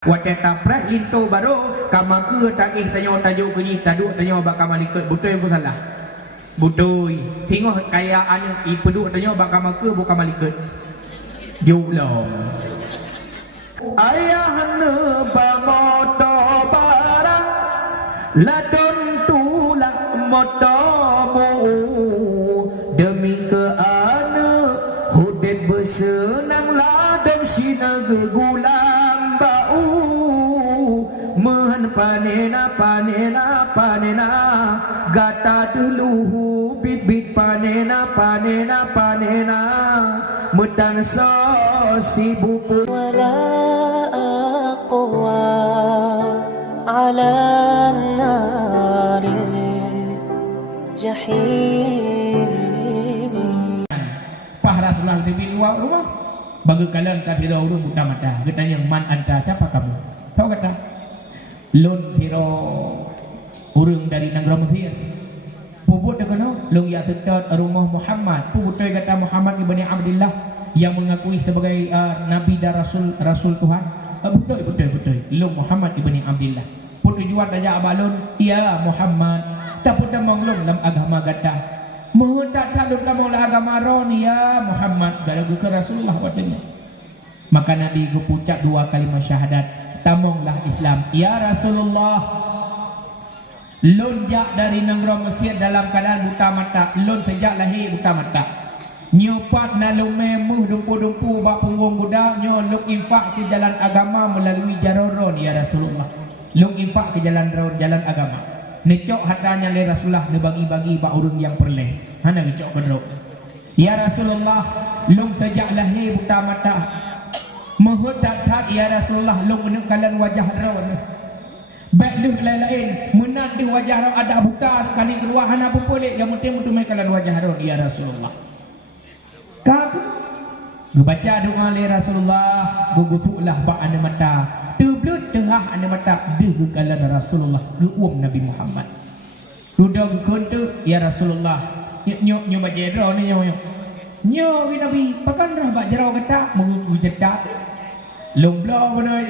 Wateta preh linto baru kamaka takih tanyo tajuk kunyi taduk tanyo bakal malikat betul pun salah. Betul. Singoh kaya ane ipeduk tanyo bakal maka bukan malikat. Julong. Ayahna bamoto barang ladon tulak motomu demi ke ane hudet bersenang ladon sinaga gulam bau mehan panena gata dulu bit panena medan so sibuk wala aqwa ala naril jahim Pahra sulang di luar rumah bagi kalian kafirah urun buta mata katanya man anta siapa kamu tahu kata lun hiro urung dari negara Mesir pubut dekono lung ya tetot rumah Muhammad pubut kata Muhammad ibni Abdullah yang mengakui sebagai nabi dan rasul Tuhan betul lung Muhammad ibni Abdullah putu jual aja abalun ya Muhammad tak putu monglung dalam agama gata mohon tak taluk dalam agama roni ya Muhammad galagu ke Rasulullah watanya maka Nabi gupucak dua kalimat syahadat tamonglah Islam ya Rasulullah lonjak dari negara Mesir dalam keadaan buta mata lon sejak lahir buta mata nyopat nalung memuh dumpu-dumpu bak punggung budak nyoluk infak ke jalan agama melalui jaroron ya Rasulullah lung infak ke jalan agama necok hatanya le Rasulullah ne bagi-bagi bak urang yang perleh hana necok kedrok ya Rasulullah lung sejak lahir buta mata mohon tak ya Rasulullah lung menungkalan wajah rawan baik lain menat di wajah rawan ada buka kali keluar hana apa boleh yang penting untuk kalan wajah rawan ya Rasulullah kak baca doa le Rasulullah gugutulah bak ane mata teblut tengah ane mata deh kalan Rasulullah ke Nabi Muhammad sudah kuntu ya Rasulullah nyok majero ni nyok Nabi pakan dah bak jero kata menguku jedak lomblo benar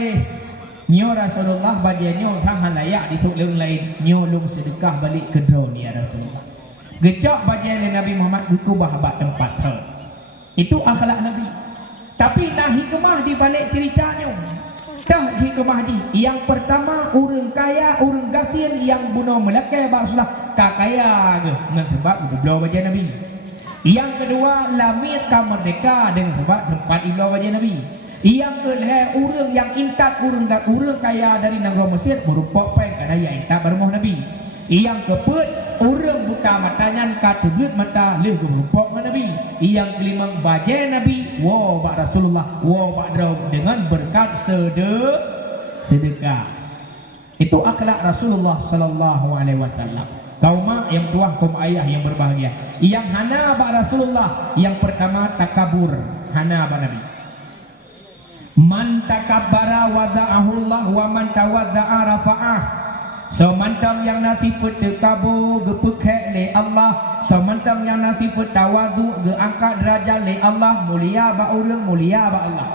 nyo Rasulullah badia nyo sangat layak dituk lung lain nyo lung sedekah balik ke drone ya Rasulullah gecok badia Nabi Muhammad buku bahabat tempat ter itu akhlak Nabi tapi nah hikmah di balik ceritanya dah hikmah di yang pertama orang kaya orang gafir yang bunuh melekai Rasulullah kakaya ke dengan sebab iblau badia Nabi yang kedua lamit kamerdeka dengan sebab tempat iblau badia Nabi yang kelih urang yang intat urang kaya dari negara Mesir merupakan kadaya intat bermoh Nabi yang keempat urang buta matanya katubut mata leh merupakan Nabi yang kelima bajai Nabi wa bak Rasulullah wa bak draw dengan berkat sedekah itu akhlak Rasulullah sallallahu alaihi wasallam kaum yang tua kaum ayah yang berbahagia yang hana bak Rasulullah yang pertama takabur hana bak Nabi man takabbara wada'ahullah wa man tawadda'a rafa'ah so mantang yang nanti petekabu gepekek le Allah so mantang yang nanti petawadu geangkat derajat le Allah mulia ba urang mulia ba Allah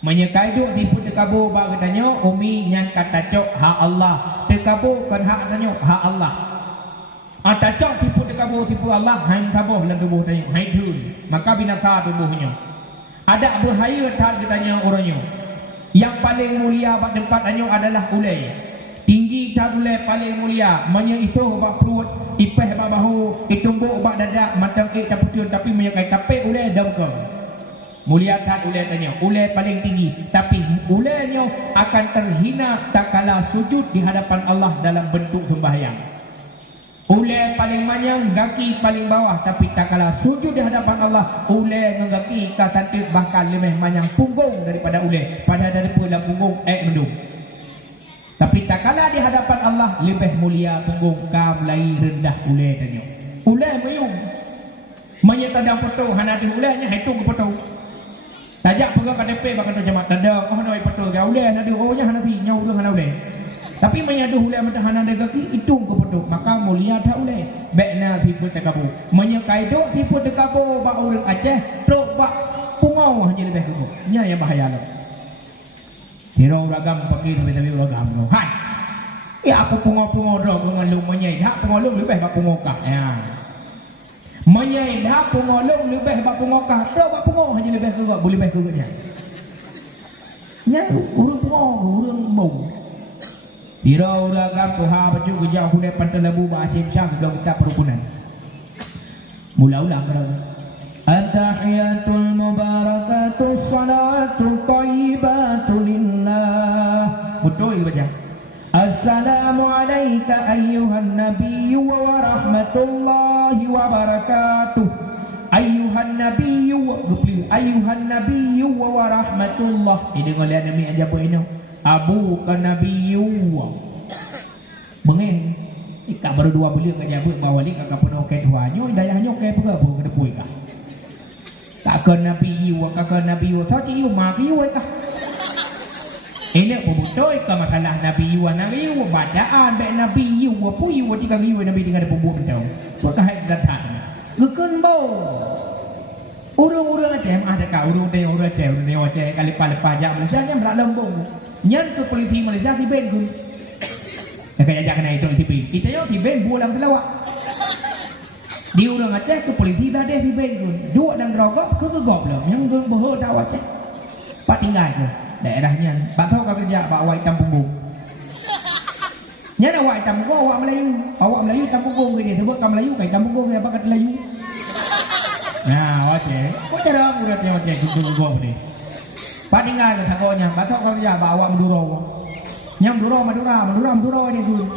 menyekai duk di petekabu ba katanya umi nyan kata cok ha Allah tekabu kan hak katanya ha Allah ata cok di petekabu tipu Allah hain tabuh dalam tubuh tanya hain dun maka binasa tubuhnya ada bahaya tak ditanya orangnya yang paling mulia bak tempat anyo adalah ulai tinggi tak ulai paling mulia manya itu bak perut ipeh bak bahu itumbuk bak dadak matang tak putun tapi menyakai kapek ulai dongkong mulia tak ulai tanya ulai paling tinggi tapi ulainya akan terhina tak kala sujud di hadapan Allah dalam bentuk sembahyang ulai paling manyang kaki paling bawah tapi tak kalah sujud di hadapan Allah ulai dengan kaki kasantik bahkan lebih manyang punggung daripada ulai pada daripada punggung mendung tapi tak kalah di hadapan Allah lebih mulia punggung kamlai rendah ulai tanya ulai mayung menyetadang foto hana di ulainya hitung foto tajak pegang KTP bahkan tu jamat tanda oh noi foto ga ulai hana di ohnya hana ti nyau tu hana ulai tapi menyaduh ulai matahanan degaki hitung ke petuk maka mulia dah ulai bekna tipu tekabu menyekai duk tipu tekabu bak urang Aceh truk bak pungau hanya lebih kubu nya yang bahaya lah Tiro uragam pakir tapi uragam no. Hai. Ya aku pungo-pungo do pungo menyai. Hak pungo lebih bak pungo kah. Ya. Menyai hak pungo lebih bak pungo kah. Do bak pungo hanya lebih ke boleh lebih ke nya. Nya urang pungo urang bong. Tiro uragam tuha baju kejau kunai pantai lembu ba asim syang belum tak perukunan. Mula ulang kalau At-tahiyatul mubarakatus salatul thayyibatu lillah. Betul baca. Assalamu alayka ayyuhan nabiyyu wa rahmatullahi wa barakatuh. Ayyuhan nabiyyu wa rahmatullah. Ini ngalian Nabi aja apa ini? Abu ka nabiyyu. Bengeng. Ika baru dua beliau kerja buat bawa li kakak penuh ke tuanyo dayahnya ke apa ke depan kah? Kakak Nabi Yu, kakak Nabi Yu, tahu ciu mak Yu kah? Ini pemutoi ke masalah Nabi Yu, bacaan baik Nabi Yu, apa Yu, jika Yu Nabi dengan ada pembuat betul. Bukan hanya datang. Gekun bo. Urung-urung aja, ada kau urung teh urung aja kali pajak Malaysia yang berat lembong. Nyan ke polisi Malaysia di Ben. Kayak jangan itu TV. Kita yo di Ben bulan telawak. Di urang Aceh ke polisi dah deh di Ben pun. Dua dan gerogok ke goblok. Yang gung boho dah Aceh. Pak tinggal tu daerahnya. Pak tahu kau kerja pak awak hitam punggung. Nya awak hitam punggung awak Melayu. Awak Melayu hitam punggung ni sebab kau Melayu kai hitam punggung ni apa kata Melayu. Nah, Aceh. Kau cara uratnya Aceh gung ni. Pak tinggal ke sakonya. Pak tahu kau kerja pak awak Madura. Yang Madura ni tu.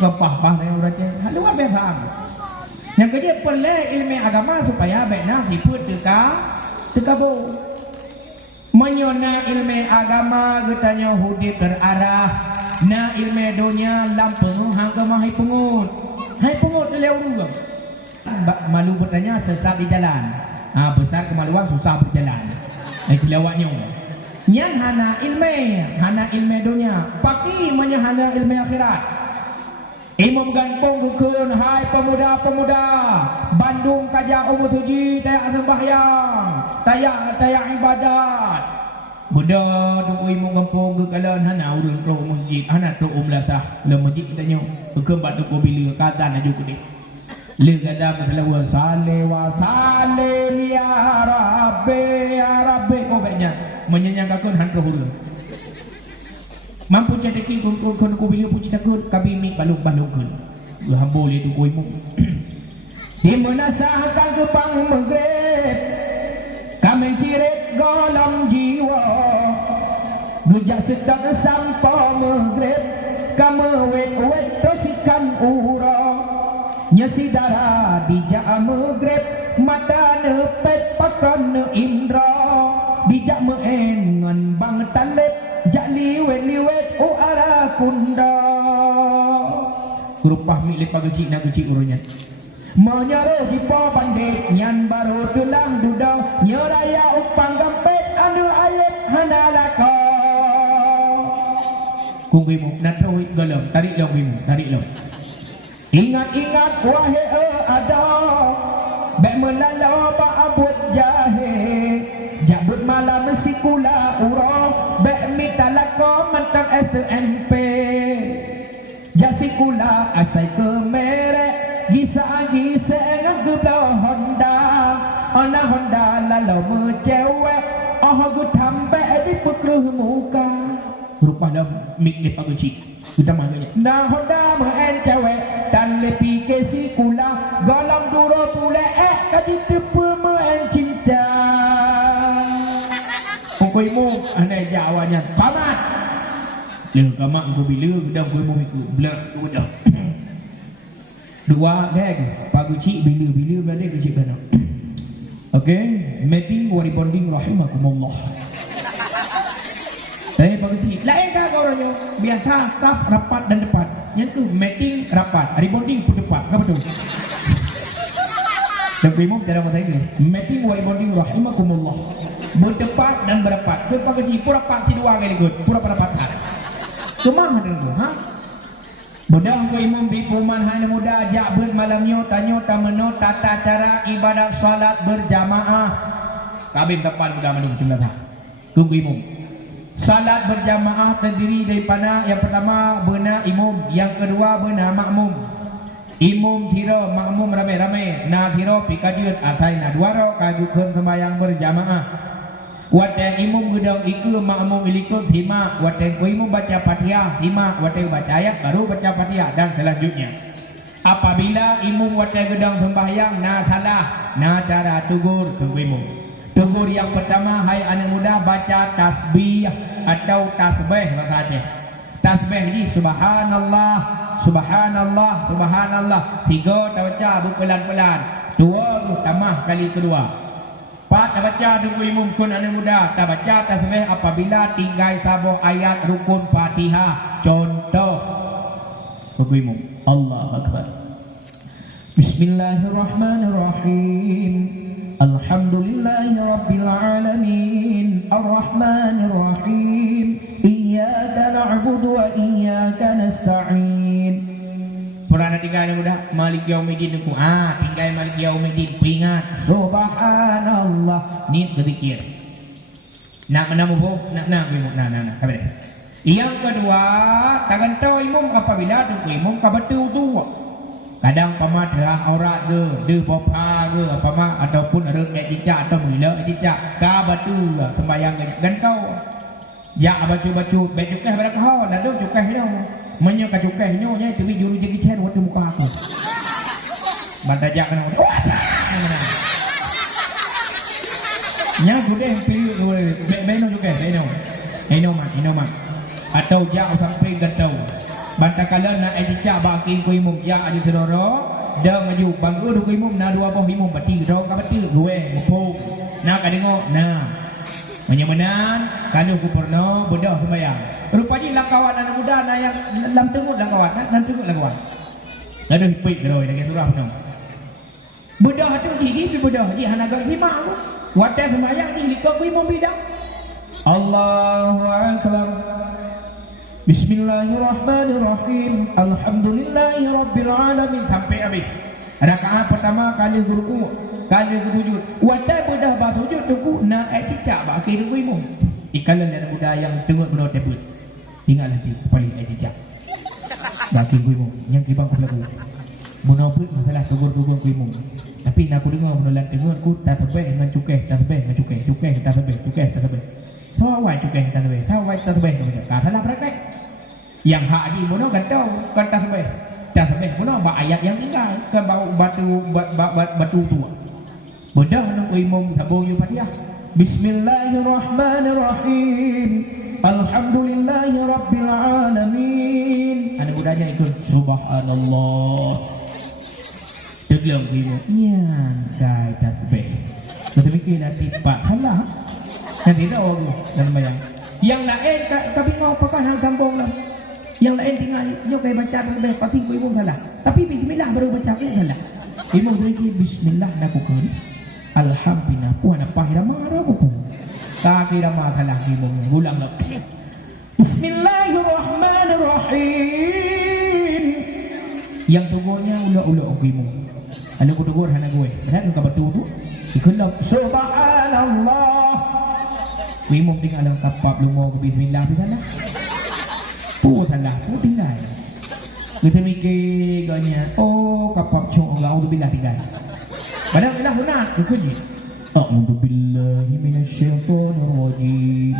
Kau paham yang uratnya. Halu apa faham? Yang kedua pelai ilmu agama supaya baiklah hiput tekabo. Menyona ilmu agama katanya hudi terarah. Na ilmu dunia lampung hang ke mahai pungut. Hai pungut leu juga. Malu bertanya sesat di jalan. Besar kemaluan susah berjalan. Itu lewatnya. Yang hana ilmu dunia. Paki hana ilmu akhirat. Imam gantung dukun, hai pemuda-pemuda Bandung kajak umur tuji, tayak sembahyang, tayak ibadat. Buda tunggu imam gantung kekalan hana urun pro masjid, hana pro lasah. Le masjid katanya, kekembat tu bila kazan aju kudik. Le gada berlawa salih wa salim ya Rabbi. Oh baiknya menyanyikan han pro hurun. Mampu cedeki kun bila puji sakut kabi mi balung kun. Hambol itu kuimu. Di mana sahkan kepang maghrib kami cirit golam jiwa. Gujak sedang sampai maghrib kami wet tersikan ura. Nyesi darah dijak maghrib mata nepet pakan indra. Dijak mengan bang talib jak liwet arah kunda. Rupah milik pagecik nak kecik urunya. Menyara di po bandit nyan baru tulang dudang nyeraya upang gampet anu ayat hanalaka. Kungwimu nak tawit galam tarik long wimu tarik long. Ingat wahai ada bek melala ba abut jahe jabut malam sikula ura bek mitalako mantang SMP jasikula asai ke merek gisa ngegubla Honda ana Honda lalu mecewek gu tambah di pekruh muka rupa dah mik ni paguci kita manggilnya nah Honda main cewek dan lebih ke sikula galang duro pula kadi tipe main cinta. Pokoknya aneh jawanya pamat. Le kamak aku bila dah kowe mau ikut blak tu dah. Dua leg paguci bila gade kecil benar. Okey, meeting wa rebonding rahimakumullah. Saya paguci lain dah korangnya biasa saf rapat dan depan. Yang tu meeting rapat, rebonding pun depan, apa betul? Dan primum cara saya ni meeting wa rebonding rahimakumullah. Berdepan dan berapat. Kau pakai pura pak si dua kali ikut. Pura pada patah. Kemana tu? Budak kau imam di puman hanya muda ajak bermalamnya tanya tameno tata cara ibadat salat berjamaah. Kabin depan muda manu jumlah. Kau imam. Salat berjamaah terdiri daripada yang pertama benar imam, yang kedua benar makmum. Imam tira, makmum ramai-ramai. Na tira pikajut asai na duara kagukeun sembahyang berjamaah. Wate imam gedang iku makmum ilikut hima, wate imam baca Fatihah hima, wate baca ayat baru baca Fatihah dan selanjutnya. Apabila imam wate gedang sembahyang na salah, na cara tugur ke imam. Tugur yang pertama, hai anak muda baca tasbih atau tasbih bahasa Aceh. Tasbih ini subhanallah, subhanallah, subhanallah. 3 tak baca berpelan-pelan. 2 tambah kali kedua. 4 tak baca tunggu imam kun anak muda. Tak baca tasbih apabila tinggal sabuh ayat rukun Fatihah. Contoh tunggu imam. Allahu Akbar. Bismillahirrahmanirrahim. Alhamdulillahi Rabbil Alamin Ar-Rahmanir Rahim Iyyaka na'budu wa iyyaka nasta'in. Pernah tinggal ni mudah Malik Yaumiddin aku. Tinggal Malik Yaumiddin ingat subhanallah ni berzikir. Nak menamu bo, nak imam, nak kabar. Yang kedua, tangan tahu imam apabila tu imam ka betul tu. Kadang pama dah aurat de popa ke pama ataupun ada mek cicak atau mula cicak ka batu sembayang gantau ya bacu-bacu becukeh pada kau dah cukeh dah menyo ka cukeh nyo nya tu juru jadi cer waktu muka aku bantajak kena nya gede pilih beno cukeh beno mak atau ja sampai gantau bantakala na cicak baki ku imum ya adi sedoro dah maju bangku ku imum na dua boh imum bati ro ka bati gue mupuk na kadengo na menyemenan kalau ku pernah bodoh sembayang rupanya langkawan anak muda na yang lam tengut langkawan nan tengut langkawan aduh hipik roi lagi surah no bodoh tu gigi bodoh ji hanaga hima wadah sembayang ni liko ku imum bidak Allahu akbar. Bismillahirrahmanirrahim. Alhamdulillahi Rabbil Alamin. Sampai habis. Rakaat pertama kali ruku, kali sujud. Wata bedah ba sujud tu na cicak ba kira ku imam. Ikalan anak muda yang tengok benar tebut. Tinggal nanti paling cicak. Baki ku imam yang tibang ku lagu. Munafik masalah tugur-tugur ku imam. Tapi nak aku dengar menelan tengok ku tak sebab dengan cukeh, tak sebab dengan cukeh, tak sebab. Sawai cukeh tak sebab. Sawai tak sebab. Ka salah praktek. Yang hak di mono gantau kan tasbih mono ba ayat yang tinggal ke batu tua bedah nang imam sabung yu Fatihah. Bismillahirrahmanirrahim. Alhamdulillahi Rabbil Alamin. Ada budanya ikut subhanallah. Tegelam imam nyan kai tasbih. Betul mikir nanti pak salah. Nanti dah orang dan bayang. Yang lain tapi ngau pakai hang kampung lah. Yang lain tinggal nyo kayak baca tasbih tapi ku imam salah. Tapi bismillah baru baca ku salah. Imam beri bismillah nak ku kun. Alhamdulillah puan apa irama ada ku. Tak irama salah imam ulang dah. Bismillahirrahmanirrahim. Yang tugurnya ulah-ulah ku imam. Ada ku tugur hana gue. Benar ka batu tu. Ikullah subhanallah. Imam tinggal dalam kapap lumau ke bismillah tu salah. Salah, tinggal. Kita mikir ganya, kapap cong Allah tinggal. Padahal Allah hunat, kekunci. A'udzubillahi minasyaitonirrajim.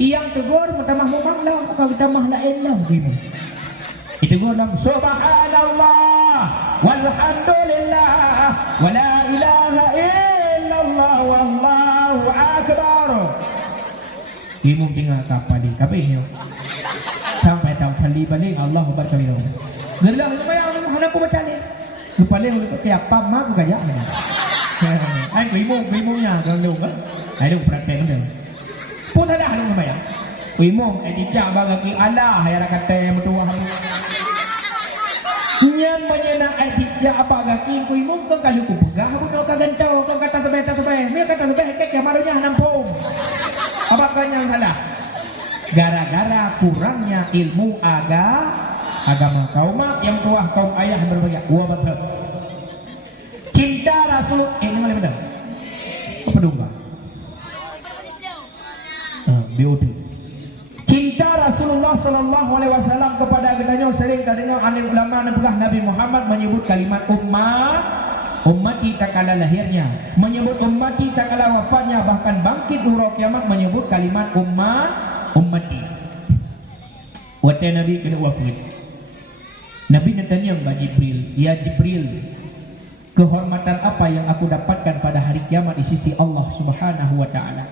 Yang tegur mutamah lah, bukan tamah lain lah begini. Itu gua subhanallah walhamdulillah wa la ilaha illallah wallahu akbar. Imam tinggal kapal di kapalnya. Sampai tahu kali balik Allah berkali dong. Gelang itu yang hendak aku baca ni. Lupa leh lupa tiap pam mak gaya ni. Ai imamnya kalau dong kan. Ai dong praktek dong. Pun ada dong bayang. Imam tidak bagi Allah yang kata mertua. Yang menyenak tidak apa gaki ku imam kau kalau ku pegang aku kau gantau kau kata sebeh. Dia kata sebeh kek marunya nampung. Apakah yang salah? Gara-gara kurangnya ilmu agama kaum yang tua kaum ayah berbagi betul. Cinta Rasul ini mana benar? Apa domba? BOD. Rasulullah sallallahu alaihi wasallam kepada katanya sering katanya alim ulama nepegah Nabi Muhammad menyebut kalimat ummati tak kala lahirnya, menyebut ummati tak kala wafatnya, bahkan bangkit huruf kiamat menyebut kalimat ummati. Waktu Nabi kena wafat, Nabi tanya kepada Jibril, ya Jibril, kehormatan apa yang aku dapatkan pada hari kiamat di sisi Allah Subhanahu wa taala?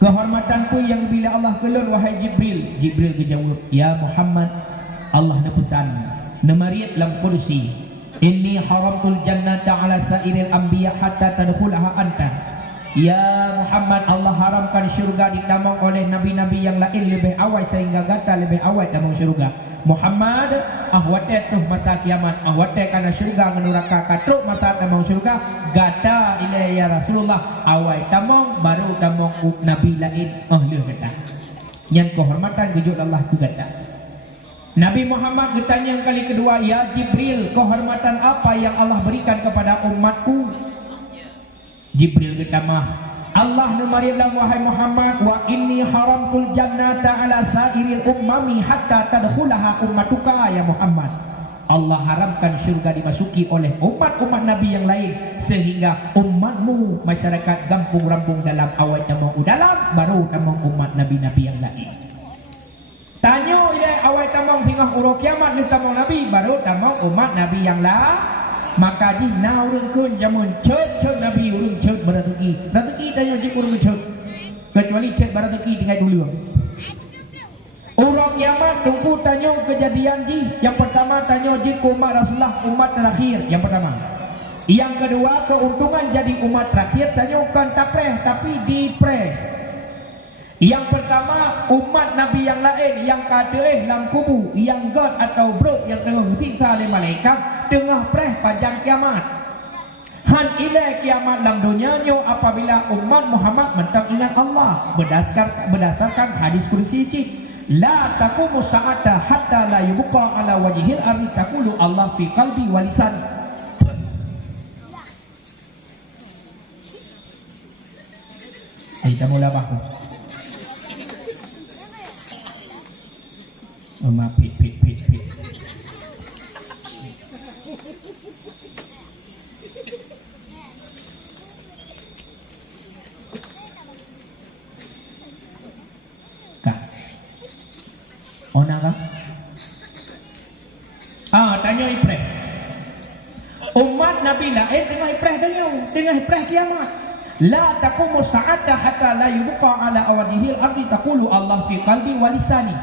Kehormatanku yang bila Allah keluar, wahai Jibril. Jibril kejawab, ya Muhammad, Allah na pesan namariat lam kursi, inni haramtul jannata ala sairil anbiya hatta tadkhulaha anta. Ya Muhammad, Allah haramkan syurga ditamang oleh nabi-nabi yang lain lebih awal sehingga gata lebih awal tamang syurga. Muhammad, ahwate tuh masa kiamat, ahwate kana syurga neraka katruk masa tamang syurga gata ilai ya Rasulullah awal tamang baru tamang nabi lain ahli kata. Yang kehormatan gejut Allah tu kata. Nabi Muhammad bertanya yang kali kedua, ya Jibril, kehormatan apa yang Allah berikan kepada umatku? Jibril bertanya, Allah numarilah wahai Muhammad, wa inni haramtul jannata ala sairil ummami hatta tadkhulaha ummatuka ya Muhammad. Allah haramkan syurga dimasuki oleh umat-umat Nabi yang lain sehingga umatmu masyarakat gampung rampung dalam awal tamang dalam baru tamang umat Nabi-Nabi yang lain. Tanya dia awal tamang hingga urut kiamat ni tamang Nabi baru tamang umat Nabi yang lain. Maka di naurun kun jamun cek Nabi urung cek berateki tanya jik urung cek kecuali cek berateki tinggal dulu. Orang kiamat tunggu tanya kejadian ji. Yang pertama tanya jik umat Rasulullah umat terakhir yang pertama. Yang kedua keuntungan jadi umat terakhir tanya kan tapreh tapi dipreh. Yang pertama umat Nabi yang lain yang kata dalam kubu yang God atau bro yang tengah disiksa oleh malaikat tengah preh panjang kiamat. Han ilai kiamat dalam dunia nyo apabila umat Muhammad mentang ingat Allah berdasarkan hadis kursi ini. La taqumu sa'ata hatta la yubqa ala wajhil ardi taqulu Allah fi qalbi wa lisan. Kita mula bahu. Pit. Onara? Tanya ipreh. Umat Nabi lain tengah ipreh tengah ipreh kiamat. La taqumu sa'ata hatta la yubqa ala awadihil ardi taqulu Allah fi qalbi wa lisani.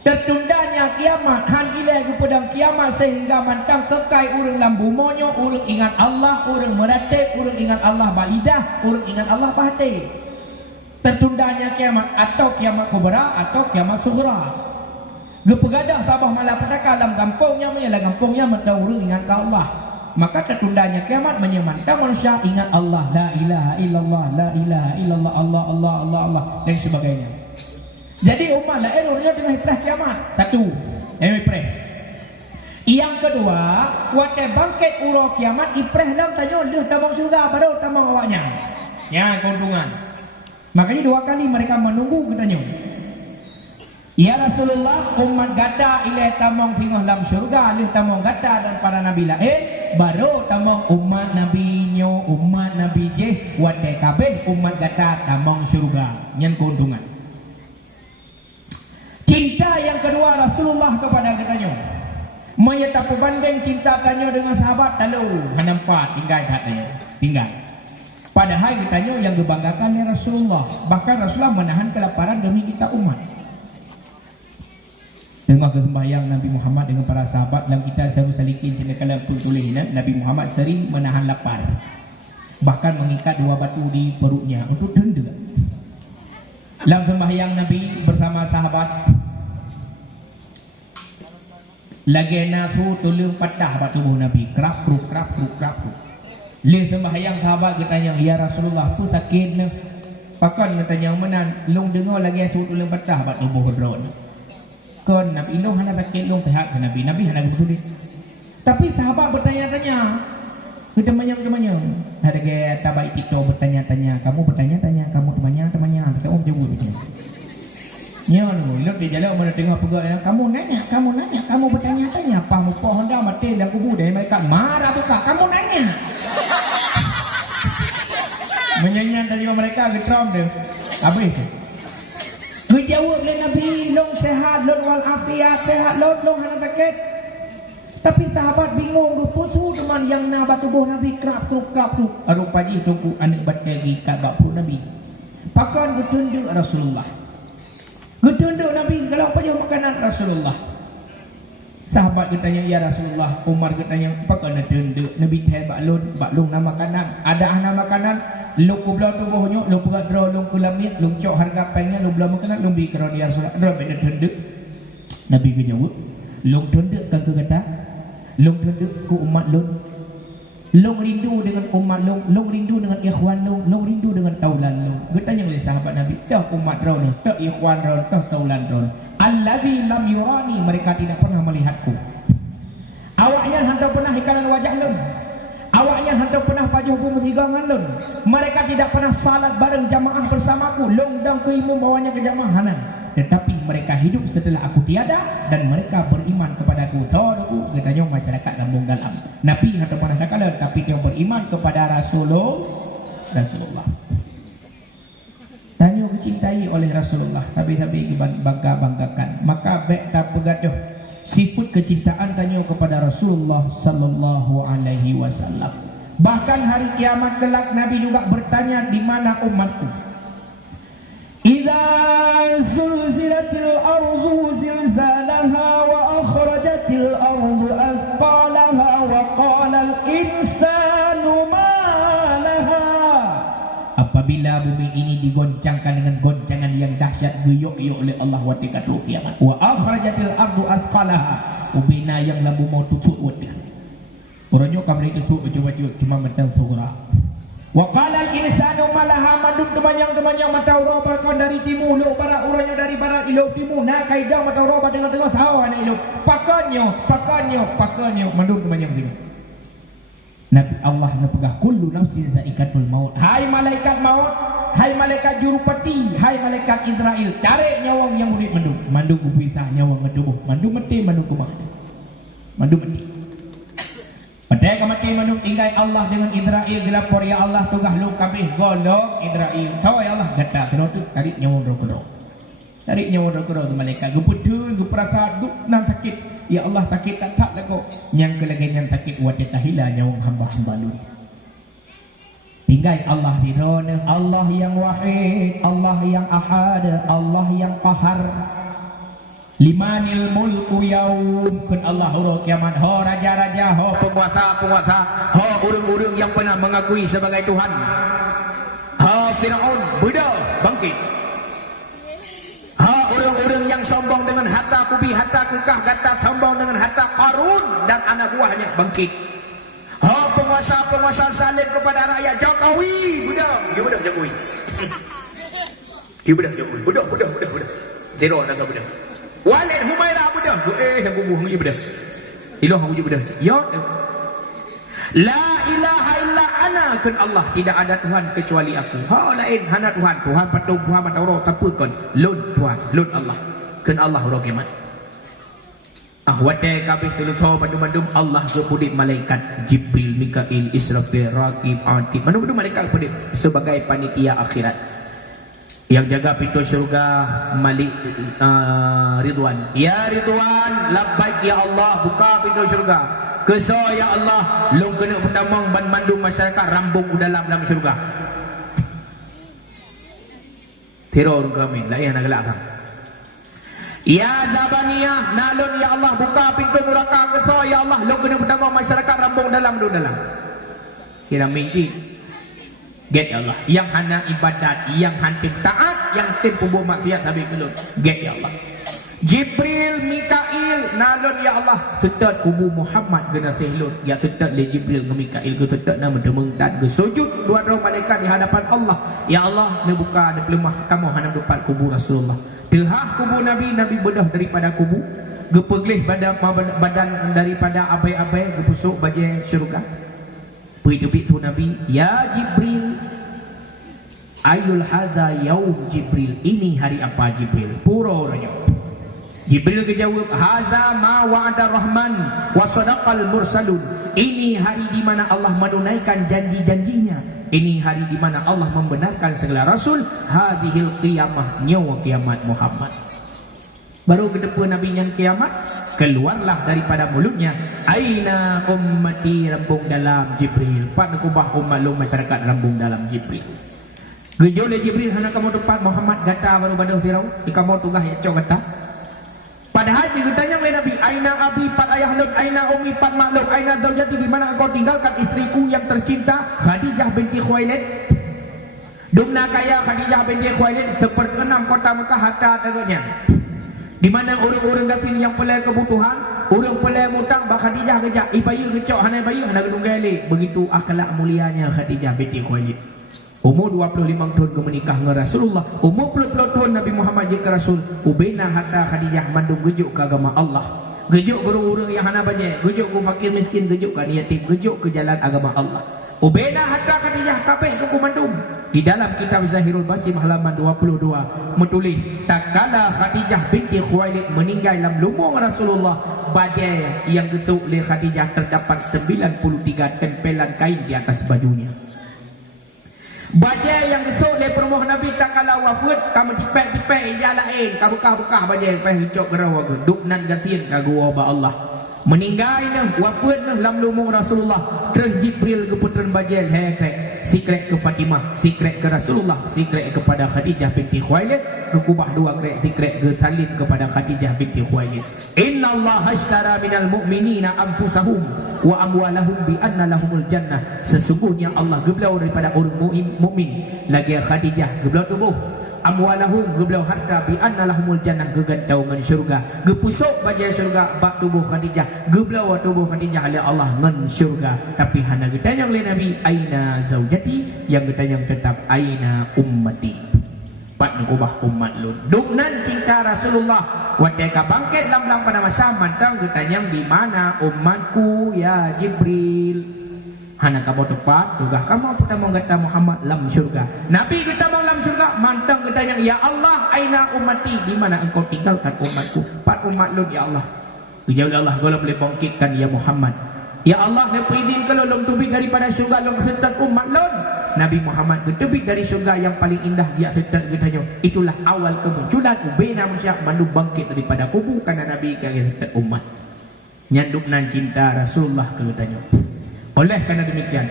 Tertundanya kiamat han ilai ke pedang kiamat sehingga mantang kekai urang dalam bumonyo urang ingat Allah, urang meratib, urang ingat Allah balidah, urang ingat Allah bahati. Tertundanya kiamat atau kiamat kubra atau kiamat sughra. Gepegadah sabah malapetaka dalam kampungnya menyalah kampungnya mentau urang ingat ke Allah. Maka tertundanya kiamat menyemantang manusia ingat Allah, la ilaha illallah, la ilaha illallah, Allah dan sebagainya. Jadi umat lain orangnya tengah ipreh kiamat. Satu, ipreh. Yang kedua, waktu bangkit urut kiamat ipreh dalam tanya leh tamang syurga baru tamang awaknya. Ya, keuntungan. Makanya dua kali mereka menunggu katanya. Ya Rasulullah, umat gata ilai tamang pingah dalam syurga, leh tamang gata dan para nabi lain baru tamang umat nabi nyo, umat nabi je waktu kabeh umat gata tamang syurga. Yang keuntungan. Cinta yang kedua Rasulullah kepada katanya. Maya tak berbanding cinta tanya dengan sahabat lalu nampak tinggal katanya. Tinggal. Padahal katanya yang dibanggakan oleh Rasulullah. Bahkan Rasulullah menahan kelaparan demi kita umat. Tengah sembahyang Nabi Muhammad dengan para sahabat dalam kita Sabu Salikin cerita kalam tulis Nabi Muhammad sering menahan lapar. Bahkan mengikat dua batu di perutnya untuk denda. Dalam sembahyang Nabi bersama sahabat lagi nafsu tulung patah pada tubuh Nabi krap kruk. Leh sembahyang sahabat bertanya, ya Rasulullah tu sakit ne. Pakan bertanya menan long dengar lagi nafsu tulung patah pada tubuh drone. Kon Nabi long hana sakit long sehat ke Nabi hana betul. Tapi sahabat bertanya-tanya. Kita tanya. Ada gaya tabai TikTok bertanya-tanya, kamu bertanya-tanya, kamu temannya, kita jawab. Nyo ni, lu di jalan mana tengok pegawai yang kamu nanya, kamu bertanya-tanya apa mu pohon dah mati dalam kubur dari mereka marah buka, kamu nanya. Menyanyian tadi mereka getrom dia. Apa itu? Dijawab oleh Nabi, long sehat, long walafiat, sehat, long hana sakit. Tapi sahabat bingung, putu teman yang nak tubuh Nabi kerap. Rupa ji tunggu anak batagi kagak pun Nabi. Pakan bertunduk Rasulullah. Bertunduk Nabi kalau apa je makanan Rasulullah. Sahabat bertanya, ya Rasulullah. Umar bertanya, pakan bertunduk Nabi teh baklung nama makanan. Ada nama makanan. Lu kubla tubuhnya, lu buka draw, lu kulamit, lu cok harga pengen, lu belum makanan, lu beri kerana ya Rasulullah. Draw bertunduk. Nabi berjawab, lu tunduk kan ke kata, lu tunduk ku umat lu. Lu rindu dengan umat lu rindu dengan ikhwan lu rindu dengan taulan lu. Bertanya oleh sahabat Nabi, dah umat rau ni, dah ikhwan rau, dah taulan rau. Allazi lam yurani, mereka tidak pernah melihatku. Awaknya hendak pernah ikalan wajah lu. Awaknya hendak pernah pajuh pun higangan lu. Mereka tidak pernah salat bareng jamaah bersamaku. Long dan kuimu bawanya ke jamaah. Tetapi mereka hidup setelah aku tiada dan mereka beriman kepadaku. Tahu katanya masyarakat lambung dalam. Nabi hendak pernah sakala tapi dia beriman kepada Rasulullah. Tanya dicintai oleh Rasulullah, tapi banggakan. Maka baik tak bergaduh. Sifat kecintaan tanya kepada Rasulullah sallallahu alaihi wasallam. Bahkan hari kiamat kelak Nabi juga bertanya, di mana umatku? Idza zulzilatil ardu zilzalaha wa akhrajatil ardu athqalaha wa qala al insanu ma laha. Apabila bumi ini digoncangkan dengan goncangan yang dahsyat, guyuk-guyuk oleh Allah wa tikatu kiamat. Wa akhrajatil ardu asqalaha, ubina yang lambu mau tutup wadah. Orangnya kamari tutup baju-baju cuma mentang surah. Wa qala al-insanu malaha, mandum temanyang mata roba kon dari timur lo barat, orangnya dari barat ilo timur. Nah kaidah mata roba tengah-tengah sawah na ilo. Pakannya mandum temanyang timur. Nabi Allah nepegah kullu nafsin zaikatul maut. Hai malaikat maut, hai malaikat jurupati, hai malaikat Israel, cari nyawang yang murid mandu kupisah nyawang ngedubuh, mandu mati mandu kumah, mandu mati. Padahal kamati mandu tinggal Allah dengan Israel dilapor, ya Allah tugah lu kabeh golok Israel. Tahu ya Allah gata terus tarik nyawang rokodok. Tarik nyawang rokodok malaikat guputu guprasa duk nang sakit. Ya Allah sakit tak lagu yang kelagayan sakit wadah tahila nyawang hamba-hamba lu. Tinggal Allah di rona, Allah yang wahid, Allah yang ahad, Allah yang qahar. Limanil mulku yaum, kun Allah huruf kiamat. Ho raja-raja, ho penguasa-penguasa, ho urang-urang yang pernah mengakui sebagai Tuhan. Ho Firaun Buddha bangkit. Orang-orang yang sombong dengan harta kubi, harta kekah, gata sombong dengan harta Qarun dan anak buahnya bangkit. Penguasa-penguasa zalim kepada rakyat Jokowi, budak Jokowi. Budak. Zero nak budak. Walid Humairah budak. Aku buang ni budak. Ilah aku budak. Ya. La ilaha illa ana, kan Allah tidak ada Tuhan kecuali aku. Lain hana Tuhan patung Muhammad Allah tapukan lun Tuhan lun Allah, kan Allah ro kiamat. Wate kabeh seluruh mandum Allah ke pudit malaikat Jibril, Mikail, Israfil, Raqib, Atid, mandum malaikat pudit sebagai panitia akhirat yang jaga pintu syurga. Malik Ridwan, ya Ridwan, labbaik ya Allah, buka pintu syurga. Keso ya Allah, long kena pertamang ban mandum masyarakat rambung dalam syurga. Teror kami, lain nak gelak sang. Ya Zabaniyah, nalun ya Allah, buka pintu neraka. Keso ya Allah, long kena pertamang masyarakat rambung dalam. Kira minci. Get ya Allah, yang hana ibadat, yang hantim taat, yang tim pembuat maksiat habis belum. Get ya Allah. Jibril, Mikail, nalun ya Allah, setat kubu Muhammad kena sehlun. Ya setat le Jibril dengan Mikail ke setat nama demeng dan bersujud dua orang malaikat di hadapan Allah. Ya Allah, ni buka ada pelemah kamu hana depan kubu Rasulullah. Tehah kubu Nabi bedah daripada kubu. Gepeglih badan daripada abai-abai, gepusuk baju syurga. Pergi tu Nabi, ya Jibril, Ayul hadza yaum Jibril, ini hari apa Jibril? Puro orangnya. Jibril kejawab, hadza ma wa'ada rahman wa sadaqal mursalun. Ini hari di mana Allah menunaikan janji-janjinya. Ini hari di mana Allah membenarkan segala rasul. Hadhil qiyamah, nyawa kiamat Muhammad. Baru ke depan Nabi yang kiamat, keluarlah daripada mulutnya, aina ummati, rambung dalam Jibril. Pat kubah umat lu masyarakat rambung dalam Jibril. Gejoleh Jibril hana kamu tempat Muhammad gata baru badah firau, kamu tugah ya cok gata. Padahal dia tanya oleh Nabi, aina abi pat ayah lut, aina umi pat mak lut, aina zaujati, di mana engkau tinggalkan istriku yang tercinta Khadijah binti Khuwailid. Dumna kaya Khadijah binti Khuwailid seperenam kota Mekah hatta tegaknya. Di mana orang-orang gafin yang pelai kebutuhan, orang pelai mutang, bak Khadijah kejak, ibayu kecok hanai bayu hana gedung gale. Begitu akhlak mulianya Khadijah binti Khuwailid. Umur 25 tahun ke menikah dengan Rasulullah, umur 10 tahun Nabi Muhammad jadi Rasul. Ubena hatta Khadijah mandung gejuk ke agama Allah, gejuk ke orang-orang yang hana baje, gejuk ke fakir miskin, gejuk ke yatim, gejuk ke jalan agama Allah. Ubena hatta Khadijah kapeh ke kumandum. Di dalam kitab Zahirul Basim halaman 22 menulis, tak kala Khadijah binti Khuwailid meninggal dalam lumung Rasulullah, baje yang getuk oleh Khadijah terdapat 93 tempelan kain di atas bajunya. Bajai yang getuk oleh perumahan Nabi tak kala wafat, kamu tipek-tipek ijah lain, kamu buka-buka bajai peh hicok gerawa ke duk nan gasin kagu ba Allah. Meninggal ni wafat ni dalam lumung Rasulullah, tren Jibril ke putran bajai hekrek, sikrek ke Fatimah, sikrek ke Rasulullah, sikrek kepada Khadijah binti Khuwailid, ke kubah dua krek, sikrek ke salin kepada Khadijah binti Khuwailid. Inna Allah ashtara minal mu'minina anfusahum wa amwalahum bi anna lahumul jannah. Sesungguhnya Allah geblau daripada orang mukmin lagi Khadijah geblau tubuh, amwalahum geblau harta, bi anna lahumul jannah gegantau ngan syurga, gepusuk bajai syurga bak tubuh Khadijah, geblau tubuh Khadijah oleh Allah ngan syurga. Tapi hana getanyang oleh Nabi, aina zaujati, yang getanyang tetap aina ummati, pat ngubah umat lu. Duknan cinta Rasulullah wateka bangkit lam-lam pada masa mantang getanyang di mana umatku ya Jibril. Hana kamu tepat juga kamu pertama kata Muhammad lam syurga. Nabi kita mau lam syurga mantang getanyang ya Allah aina ummati, di mana engkau tinggalkan umatku. Pat umat lu ya Allah. Tujuh Allah kalau boleh bangkitkan ya Muhammad. Ya Allah nepidin kalau long tubik daripada syurga long serta umat lon. Nabi Muhammad bertebik dari syurga yang paling indah dia serta getanya. Itulah awal kemunculan ubena manusia mandu bangkit daripada kubur karena Nabi kaya serta umat. Nyanduk nan cinta Rasulullah ke getanya. Oleh karena demikian,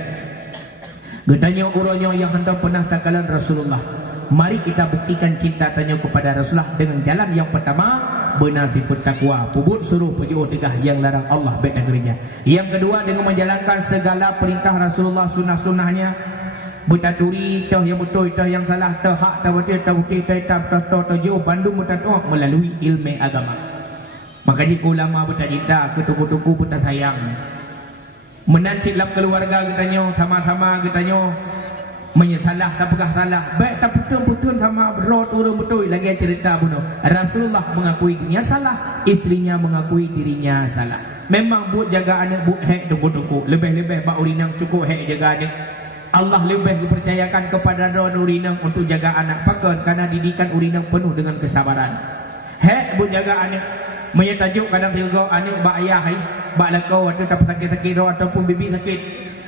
getanya urangnya yang hendak pernah takalan Rasulullah. Mari kita buktikan cinta tanya kepada Rasulullah dengan jalan yang pertama, benar sifat takwa, pubut suruh pejuh tegah yang larang Allah baik negerinya. Yang kedua dengan menjalankan segala perintah Rasulullah, sunnah-sunnahnya, bertaturi tah yang betul, tah yang salah, tah hak, tah betul, tah putih, tah hitam, tah jauh, bandung bertatuah melalui ilmu agama. Makanya ulama bertajita, ketuku-tuku bertasayang, menancik dalam keluarga katanya, sama-sama katanya menyesalah tak pegah salah, baik tak betul-betul sama berot urung betul. Lagi cerita bunuh Rasulullah mengakui dirinya salah, istrinya mengakui dirinya salah. Memang buat jaga anak buat hek tuku-tuku, lebih-lebih bak urinang cukup hek jaga anak. Allah lebih dipercayakan kepada ron urinang untuk jaga anak pakan, karena didikan urinang penuh dengan kesabaran. Hek buat jaga anak, menyetajuk kadang tiga anak bak ayah bak lakau atau tak sakit-sakit ataupun bibi sakit.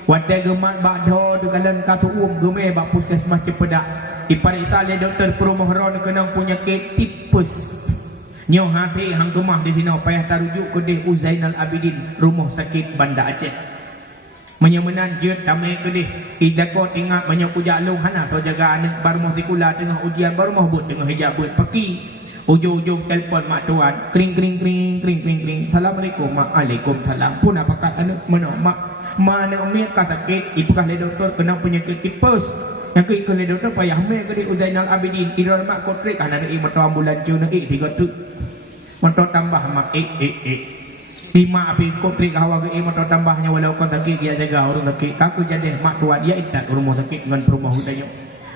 Wadai gemat bak dah degalan katu gemeh bak puskesmas cepedak. Diperiksa oleh doktor perumahan kena penyakit tipes. Nyo hati hang gemah di sini payah tarujuk ke deh Uzainal Abidin rumah sakit Banda Aceh. Menyemenan jet tamai ke deh idako tengah menyoku jalung hana so jaga anak baru mau sekolah tengah ujian baru mau buat tengah hijab buat peki. Ujung-ujung telefon mak tuan, kring kring kring kring kring kring. Assalamualaikum, mak. Waalaikumsalam. Pun apa kata anak mana mak? Mana umi kata sakit, ipukah le doktor kena penyakit tipes. Yang ke ikut le doktor payah mek ke di Uzainal Abidin. Idol mak kotrek ana dei motor ambulan cuna 3 tu. Motor tambah mak lima api kotrek hawa ke motor tambahnya walau kau sakit dia jaga orang sakit. Kaku jadi mak tuan dia idat rumah sakit dengan rumah udahnya.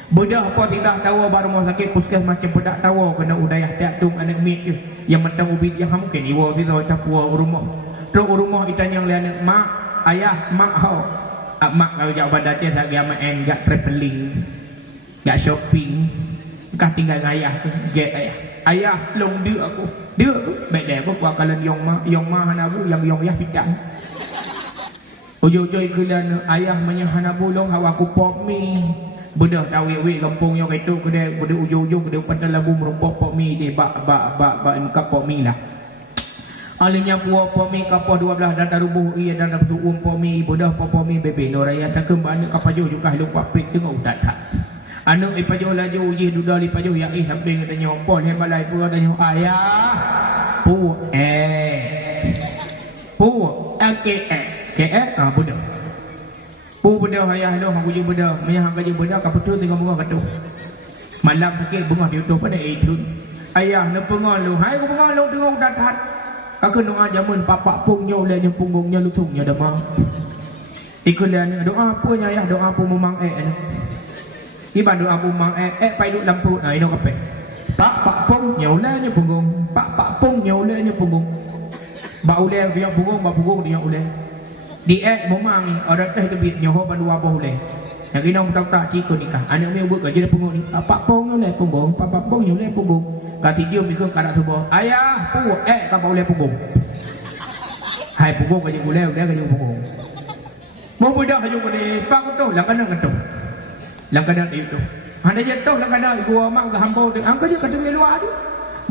Bedah apa tidak tahu baru mau sakit puskesmas cepedak tahu kena udayah tiak tung anak mit yang mentang ubit yang mungkin iwo tidak capua rumah terus rumah itan yang lian mak ayah mak hau mak kau jauh pada Aceh tak dia main gak traveling gak shopping kah tinggal dengan ayah tu get ayah long dia aku baik dah buat kalau yang ma hanabu yang ayah bidang ujung-ujung kelan ayah menyahanabu long hawa aku pop mi bedah tawi kampung yang itu kedai ujung-ujung kedai pandai labu merumpok pop mi dia bak muka pop mi lah alinya puak pop mi kapal 12 dan tarubuh ia dan dapat pop mi bedah pop mi bebe noraya tak kembali kapaju juga lupa pik tengok tak anak ipajo laju uji duda li pajo yang hampir katanya pol hebalai pura tanya ayah pu bedah pu bedah ayah lo aku je bedah menyah gaji bedah ka betul tengah bunga katu malam sikit bunga dia tu pada itu ayah ne pengal lo hai ko pengal lo tengok datat ka doa jamun papak pungnya olehnya punggungnya lutungnya demam ikulan doa apa nya ayah doa apa memang iban doa apa memang pai duk lampu nah ino kape pak pung nyolehnya punggung pak pung nyolehnya punggung ba uleh dia punggung dia uleh di memang ni orang teh kebit nyoho bandua apa uleh yang kena tak cikgu nikah anak meu buat kerja punggung ni pak pung nyoleh punggung pak pung nyoleh punggung kati dia mikir kada tubuh ayah pu ka ba uleh punggung hai punggung kerja uleh kerja punggung mau budak kerja ni pak tu lah kena ketuk langkana itu hanya jatuh langkana gua mak ke hambau tu angka je kata luar tu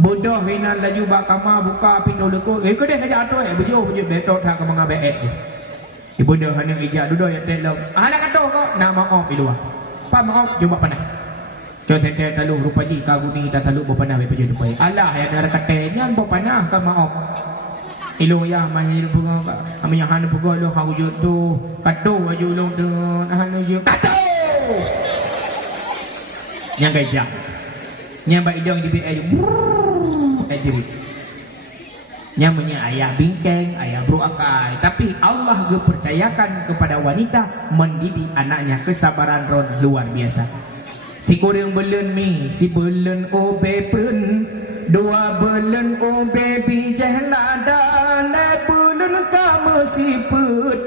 bodoh hinan laju bak kama buka pintu lekuk kedai kerja atu bejo betok tak ke mengabe ibu dah hanya ijak duduk ya telom ala kata kau nak maaf di luar pak maaf cuba panah coba saya talu rupaji kagu ni tak talu berpanah be pejo depai alah yang ada katanya berpanah ka maaf ilo ya mahir bunga amanya han pugo lo kau jo tu katu aju long tu han jo katu yang gajah yang baik dong di BI jerit nyamanya ayah bingkeng ayah bro akai tapi Allah percayakan kepada wanita mendidik anaknya kesabaran ron luar biasa si kurang belen mi si belen obe pun dua belen obe bijah ladan belen kamu si put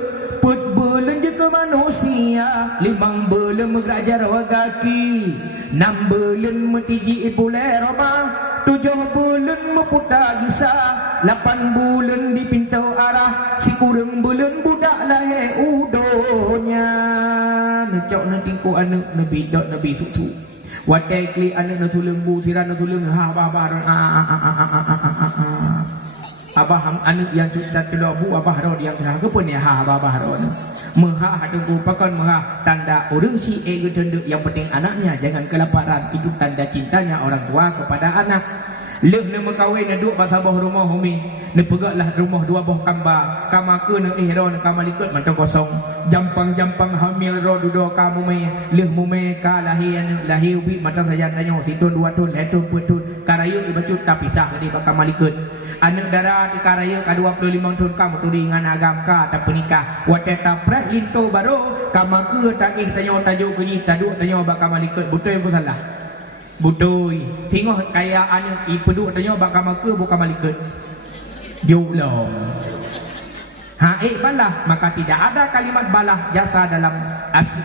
belen je ke manusia limang belen mengajar wagaki 6 bulan metiji ipulai robah 7 bulan meputar gisah 8 bulan di pintu arah si kurang bulan budak lahir udonya necok nanti ku anak nabi dot nabi susu watai kli anak na tulung bu siran na tulung ha babaron abah anak yang sudah telur bu abah rod yang ha ke pun ya ha babah rod Maha hadungku pakan maha tanda orang si ego tunduk yang penting anaknya jangan kelaparan itu tanda cintanya orang tua kepada anak leh ne mekawin ne duk basabah rumah umi ne pegaklah rumah 2 buah kamba kama ke ne ihron kama likut mantong kosong jampang hamil ro dudo kamu me leh mume ka lahir ubi mantong saja tanyo situn 2 tun letun putun karayu ibacut tapi sah di bakal malikut anak darah di karayu ka 25 tun kamu turi ngan agam ka tak penikah wateta preh linto baru kama ke tak tanyo tajuk kunyi taduk tanyo bakal malikut betul pun salah Budoi, tengok kaya anak ipedu tanya bakal maka bukan malikat. Julong. Balah, maka tidak ada kalimat balah jasa dalam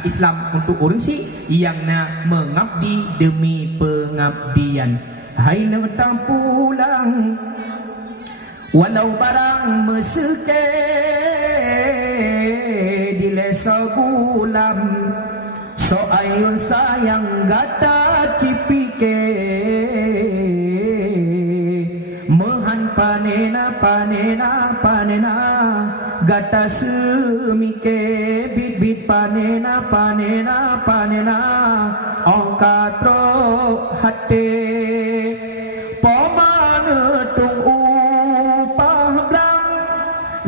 Islam untuk urunsi yang nak mengabdi demi pengabdian. Hai nak pulang walau barang meseke di lesa bulam so ayun sayang gata cipike mehan panena gata semike bit panena ongkatro hati pomane tung upah blang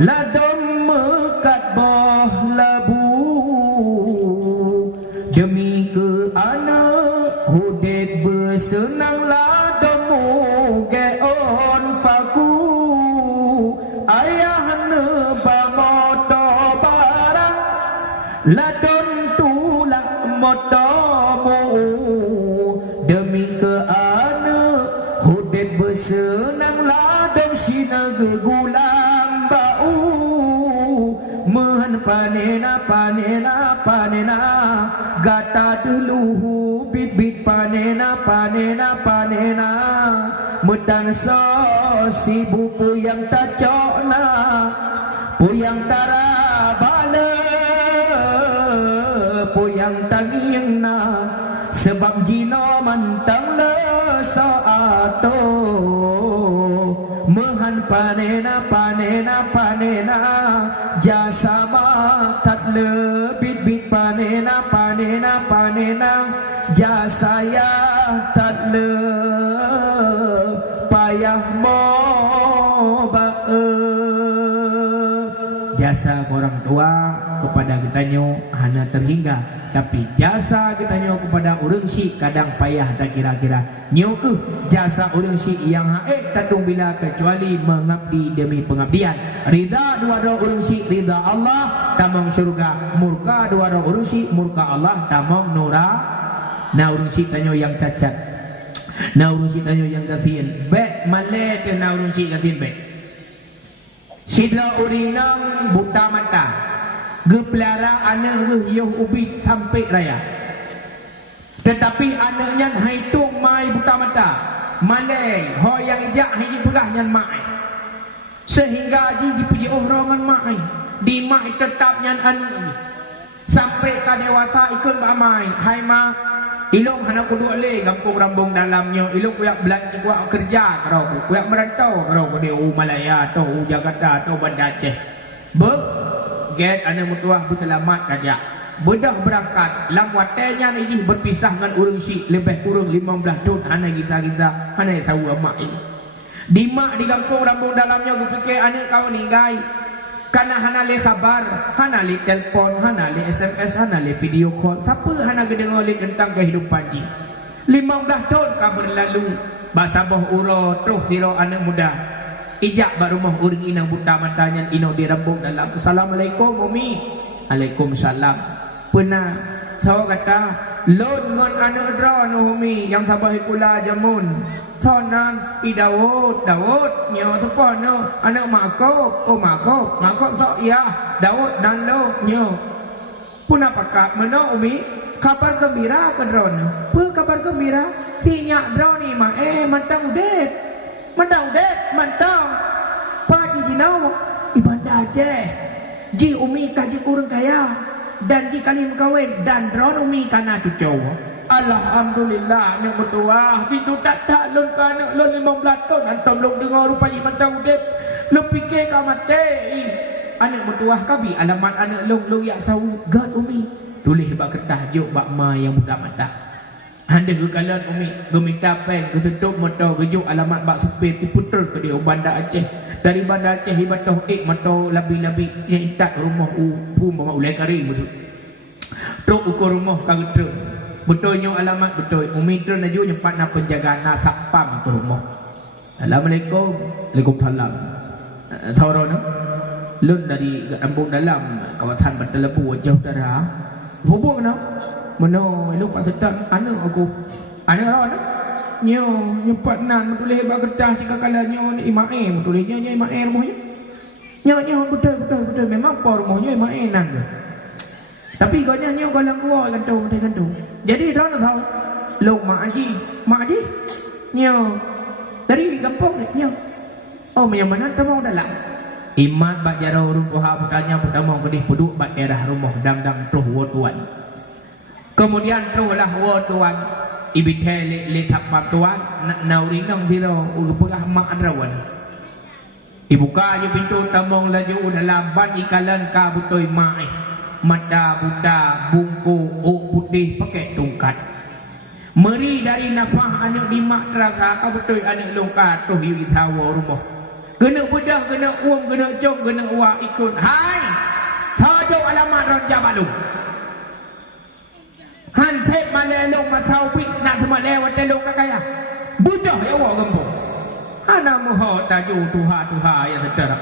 ladon mekat boh labu demi ke anak hudet bersenang lademu geon paku ayah ne bamoto barang ladon tulak motomu demi ke anak hudet bersenang ladem sinaga gulam bau mehan panena panena panena gata deluhu bit bit panena panena panena mutan so si buku yang tacokna puyang tara bala puyang tangingna sebab jino mantang le saato mehan panena panena panena jasa matat le bit bit panena panena panena jasa ya tat le payah mo ba jasa orang tua kepada kitanya hanya terhingga, tapi jasa kitanya kepada orang syik kadang payah tak kira-kira. Nyo jasa orang syik yang haid tandung bila kecuali mengabdi demi pengabdian. Ridha dua orang syik ridha Allah tamang syurga, murka dua orang syik murka Allah tamang nora. Nah orang syik tanya yang cacat, nah orang syik tanya yang gafin baik malai ke nah orang syik gafin baik. Sidra urinang buta mata geplara anak yuh ubit sampai raya, tetapi anaknya haitung mai buta mata malai ho yang ijak hiji pegah nyan mai sehingga ji puji ohrongan mai di mai tetap nyan anak sampai ke dewasa ikut bamai hai ma ilong hana kudu le kampung rambung dalamnya ilong kuyak belanja kuyak kerja karo kuyak merantau karo ku di Malaya atau Jakarta atau Banda Aceh get ane mutuah berselamat kajak bedah berangkat lam watenya ni berpisah dengan urang si lebih kurang 15 tahun hana kita hana tahu mak ini di mak di kampung rambung dalamnya ku fikir ane kau ninggai karena hana le khabar, hana le telefon, hana le SMS, hana le video call. Siapa hana kedengar le tentang kehidupan dia. 15 tahun kau berlalu, basabah uro terus siro anak muda. Ijak ba rumah urang inang buta matanya ino di rambung dalam. Assalamualaikum umi. Waalaikumsalam. Pernah saya kata, lon ngon anak dra no umi yang sabah kula jamun. Sonan i Daud nyo siapa no anak Makop oh Makop so ya Daud dan lo nyo pun apakah meno umi kabar gembira ke drone kabar gembira si nyak drone ni mantang udet mantang pak ji jinau ibanda Aceh ji umi kaji kurang kaya dan ji kali kawin dan drone umi kana cucu. Alhamdulillah nek bertuah di tak lon kana lon 15 tahun antum lon dengar rupanya mantau dep lu fikir ka mate anak bertuah kabi alamat anak lon ya sau gad umi tulis bak kertas juk bak ma yang budak mata hande ke kalan umi geminta pen ke setup motor ke juk alamat bak supir ti puter ke dia Banda Aceh dari Banda Aceh hibatoh motor labi-labi yang itat rumah pu mama ulai kari betul truk ukur rumah kagedrem betulnya alamat betul umi tu naju nyempat na penjagaan na sapam ke rumah. Assalamualaikum. Waalaikumsalam. Saudara no lun dari rambung dalam kawasan Batelebu wajah utara hubung no meno elok pak setan anak aku anak ron nyo nyempat nan betul hebat kertas jika kala nyo ni imae betul nyo imae rumahnya nyo betul memang por rumahnya imae nan ke. Tapi kau nyanyi kalau gua gantung. Jadi dah nak tahu, lo mak haji, nyo dari kampung ni nyo. Oh macam mana tamu dalam? Imat bak jarau rumah bertanya pertama kedih puduk bak daerah rumah dang terus tuan. Kemudian teruslah tuan. Ibi tele le sapam tuan nauri nang siro pegah mak adrawan. Ibuka je pintu tamong laju dalam ban ikalan ka butoi mai. Mata buta bungku putih pakai tungkat meri dari nafah anak di mak terasa kau betul anak longkat tu hiu tawa rumah kena bedah kena uang kena jom kena uang ikut hai tajuk alamat raja balu han sep malelong masau pit nak semua lewat telong kakaya budah ya uang gembong ana moho tajuk tuha yang tertera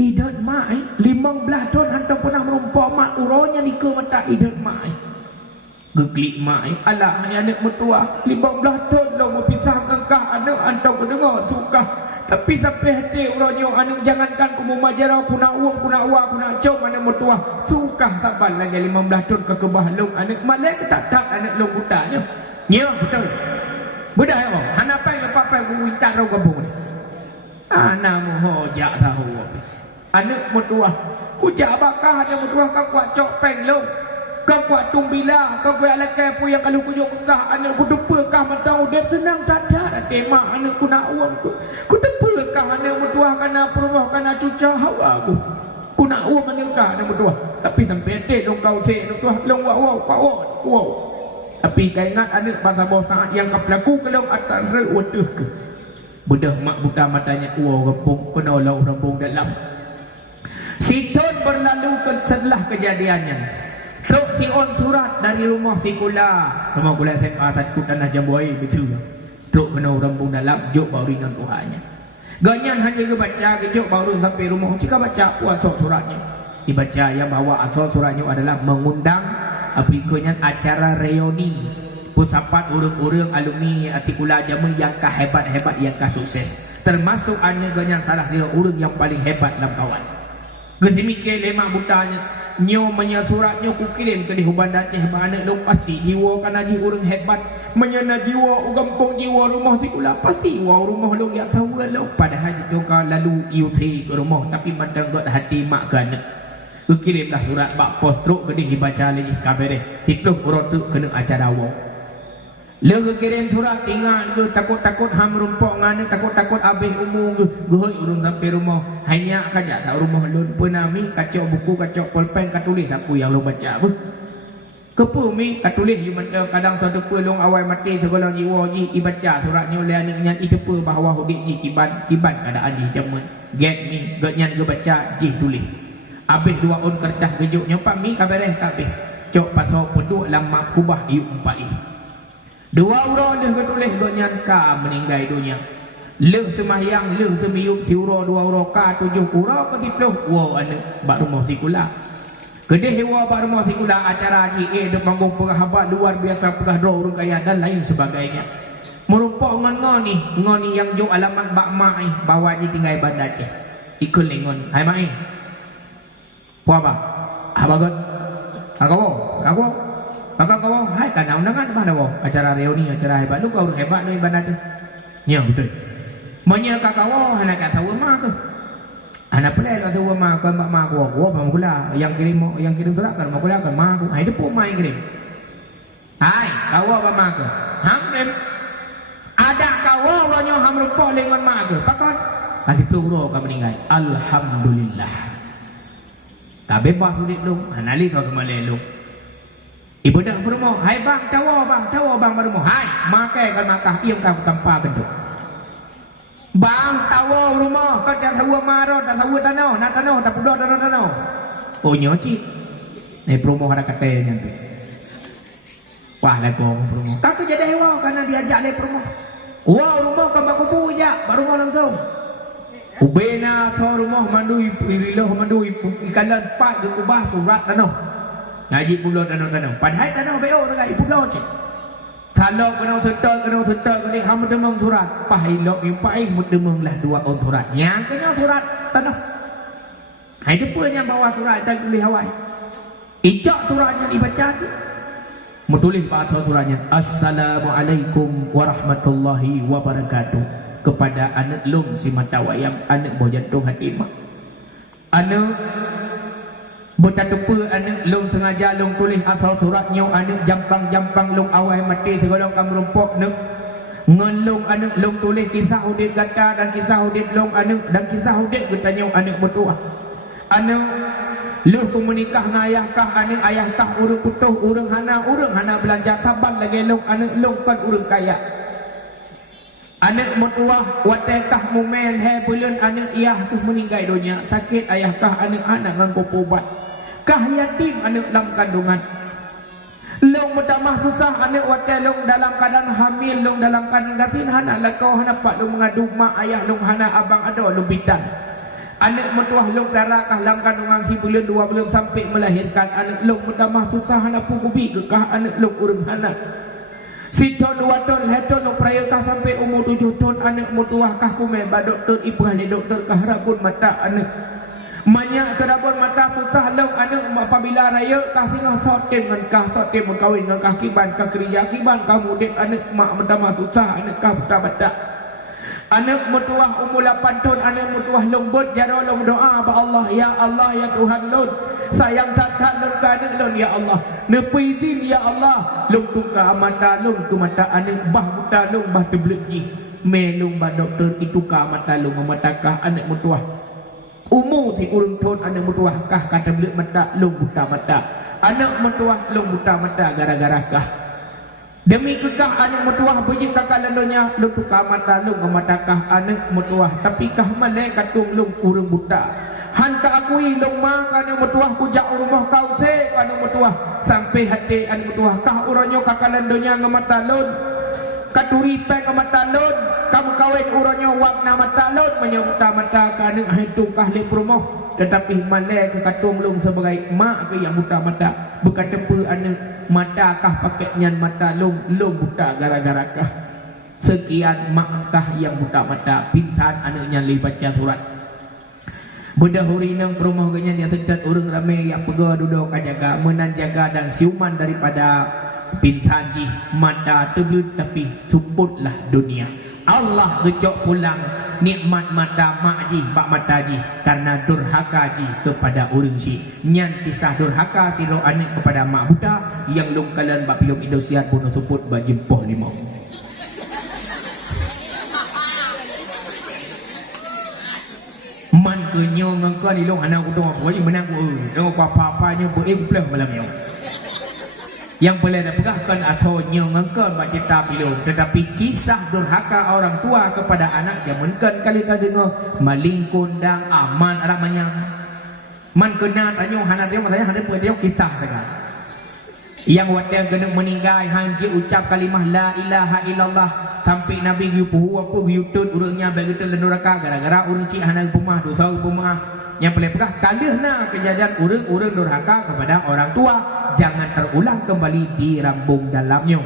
idat mai 15 tahun hantar pernah merumpah mak uronya ni ke mata idat mai geglik mai alah anak mertua 15 tahun dah berpisah kekah anak hantar pendengar suka Tapi sampai hati uronyo anak jangankan ku majarau ku nak uang ku nak wah ku nak cok anak mutua sukah sabar lagi 15 tahun ke kebahlung anak malek tak anak long butaknya. Ya betul. Budak ya bang. Anak apa yang papai ku minta rau kampung ni. Anak moho jak tahu. Anak mutua ku jak bakah anak mutua kau kuat cok peng long. Kau kuat tumbila, kau kuat lekai pun yang kalau ku jok kah anak ku tepakah mata udep senang tak ada tema anak ku nak uang ku. Ku tepakah anak mutua kana perumah kana cuca hawa ku. Ku nak uang anak kah anak mutua. Tapi sampai tek dong kau se anak mutua long wow. Tapi kau ingat anak bahasa bosan yang kau pelaku kalau atas reutuh ke. Bedah mak buta matanya uang rempung kena lau rempung dalam. Siton berlalu setelah kejadiannya. Truk si on surat dari rumah si Kula. Rumah Kula SMA satu tanah Jambuai betul. Truk kena rambung dalam jok baru dengan Tuhannya. Ganyan hanya ke baca ke jok baru sampai rumah. Jika baca puas suratnya. Dibaca yang bawa asal suratnya adalah mengundang berikutnya acara reuni pusapat urang-urang alumni si Kula Jamun yang hebat-hebat yang sukses. Termasuk ane ganyan salah dia urang yang paling hebat dalam kawan. Gesimike lemak butanya nyo menya surat nyo ku kirim ke di Huban Aceh mana long pasti jiwa kana ji urang hebat menyana jiwa ugampung jiwa rumah si Kula pasti wa rumah long ya tahu lo padahal itu ka lalu iuti ke rumah tapi mandang got hati mak kana ku kirimlah surat bak pos truk ke di baca lagi kabere tipluh urut kena acara wa le kirim surat tinggal ke takut-takut ham rumpok ngane takut-takut habis umur ke gehoi urang sampai rumah hanya kajak tak rumah lun penami kacau buku kacau pulpen katulis aku yang lu baca apa kepu mi katulis you kadang satu pelong awal mati segala jiwa ji ibaca suratnya le anaknya itepe bahawa hudip ji kiban keadaan di zaman get mi gatnya ge baca ji tulis habis dua on kertas gejuk nyopak mi kabareh habis cok pasal peduk lama kubah iu empat dua orang dah ketulis gatnya ka meninggal dunia leh semahyang leh semiyup si uro dua uro ka 7 uro ke 10 wow anak bak rumah si Kula kedeh hewa bak rumah si Kula acara haji de panggung penghabat luar biasa pegah dua urang kaya dan lain sebagainya merupak ngoni yang jo alamat bak mak bawa ji tinggal Bandar Aceh ikut lengon hai mak puas apa abagot kakak hai kana undangan mana wo acara reuni acara hebat lu kau hebat ni Bandar Aceh ya betul Manya kakawo anak kat tahu mak tu. Anak pelai lah tahu mak kan mak gua mak Kula yang kirim surat kan mak Kula kan mak aku. Hai depu mai kirim. Hai kawo apa mak aku. Ham kirim. Ada kawo banyo ham rupa lengan mak aku. Pakon. Kasih peluru kau meninggal. Alhamdulillah. Tak bebas sulit lu. Hanali kau kemana lu. Ibu dah berumah. Hai bang tawo bang berumah. Hai makai kan makah iam kau tanpa genduk. Bang tahu rumah kau dah tahu marah dah tahu tanah nak tanah tak pudar tanah oh nyoci promo ada katanya tu wah lah kau promo kau jadi hewan karena diajak le promo wah rumah kau baku puja baru mau langsung ubena so rumah mandui iriloh mandui ikalan pak ke kubah surat tanah ngaji pulau tanah padahal tanah beo dekat pulau cik kalau kena setor ni ham demang surat pahilok ni pai mudemang lah dua on surat yang kena surat tanah hai depunya bawa surat tak tulis hawai ijak suratnya dibaca tu menulis bahasa suratnya assalamualaikum warahmatullahi wabarakatuh kepada anak long si mata wayang anak boh jantung hati mak anak bukan lupa anak long sengaja long tulis asal suratnya anak jampang long awal mati segala kamu rumpok nak ngelong anak long tulis kisah hudip gata dan kisah hudip long anak dan kisah hudip bertanya anak mutua anak lu menikah dengan ayah kah urang putuh urang hana belanja saban lagi long anak long kan urang kaya anak mutua watekah mumen he bulan anak iyah tu meninggal dunia sakit ayah kah anak ngan popobat kah yatim anak dalam kandungan long mutamah susah anak watai long dalam keadaan hamil long dalam keadaan gasin hana lakau hana pak long mengadu mak ayah long hana abang ada long bidan anak mutuah long darah kah dalam kandungan si bulan 2 bulan sampai melahirkan anak long mutamah susah hana pukubi ke kah anak long urang hana Siton 2 ton, heton nuk prayakah sampai umur 7 ton anak mutuah kah kume ba doktor ibrah le doktor kah rabun mata anak. Banyak kerabun mata susah long anak apabila raya kah singa sotem dengan kah sotem kawin dengan kah kiban kah kerja kiban kah mudik anak mak pertama susah anak kah mata. Anak mutuah umur 8 ton anak mutuah long bot jaro long doa ba Allah ya Tuhan lon sayang tak lon ka anak lon ya Allah nepi izin ya Allah long tuka mata lon ke mata anak bah buta lon bah teblegi melung ba doktor itu ka mata lon matakah anak mutuah umur ti urang ton anak mutuah kah kata blek mata lon buta mata anak mutuah lon buta mata gara-gara kah demi kekah anak mutuah bejik kakak landonya lu tukar mata lu mematakah anak mutuah tapi kah malai katung lu urang buta han ka akui lu mak anak mutuah kujak rumah kau se anak mutuah sampai hati anak mutuah kah uranyo kakak landonya ngemata lun katuri pek ngemata lun kamu kawin uranyo wapna mata lun menyuta mata ka anak hitung kah lep rumah tetapi malai ke katung lu sebagai mak ke yang buta mata berkata pe anak mata kah pakai nyan mata long buta gara-gara kah sekian mak kah yang buta mata pingsan anaknya li baca surat bedahuri nang rumah ganyan yang sedat orang ramai yang pega duduk jaga menan jaga dan siuman daripada pingsan ji mata terbelut tapi suputlah dunia Allah gecok pulang nikmat mata mak ji bak mata ji karena durhaka ji kepada orang si nyan kisah durhaka siro anak kepada mak buta yang lungkalan bak pilom Indosiar bunuh suput bak jempoh limau man kenyo ngangkau ni long anak kudung apa je menang ku apa-apanya beregulah malam yang yang boleh dipegahkan atau nyongengkan baca cerita pilon tetapi kisah durhaka orang tua kepada anak jamankan kali tak dengar maling kondang aman anak manyang man kena tanya hana dia matanya hana punya dia kisah dengan yang wadah kena meninggal hanya ucap kalimah la ilaha illallah sampai nabi giu puhu apa giu tut urangnya bagi tu neraka gara-gara urang cik hana pemah dosa pemah yang boleh pegah kalihna kejadian urang durhaka kepada orang tua jangan terulang kembali di rambung dalamnya.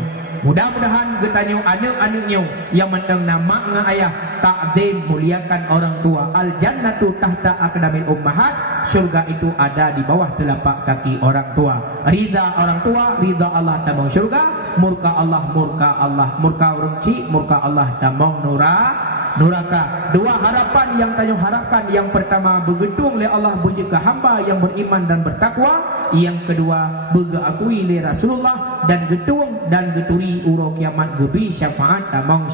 Mudah-mudahan getanyo anak-anaknya yang mentang nama dengan ayah takzim muliakan orang tua. Al jannatu tahta aqdamil ummahat, syurga itu ada di bawah telapak kaki orang tua. Ridha orang tua, ridha Allah tamang syurga, murka Allah, murka orang cik, murka Allah tamang nuraka. Dua harapan yang tanyo harapkan, yang pertama bergetung oleh Allah bujika hamba yang beriman dan bertakwa, yang kedua bergeakui oleh Rasulullah dan getung dan geturi uro kiamat gebi syafaat tamang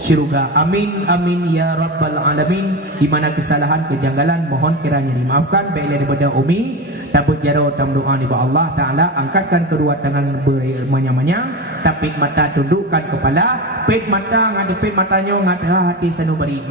syurga. Amin amin ya rabbal alamin. Di mana kesalahan kejanggalan mohon kiranya dimaafkan baik daripada umi tabut jaro tam doa ni Allah taala angkatkan kedua tangan bermanyang-manyang tapit mata tundukkan kepala pet mata ngadepit matanya ngada hati sanubari.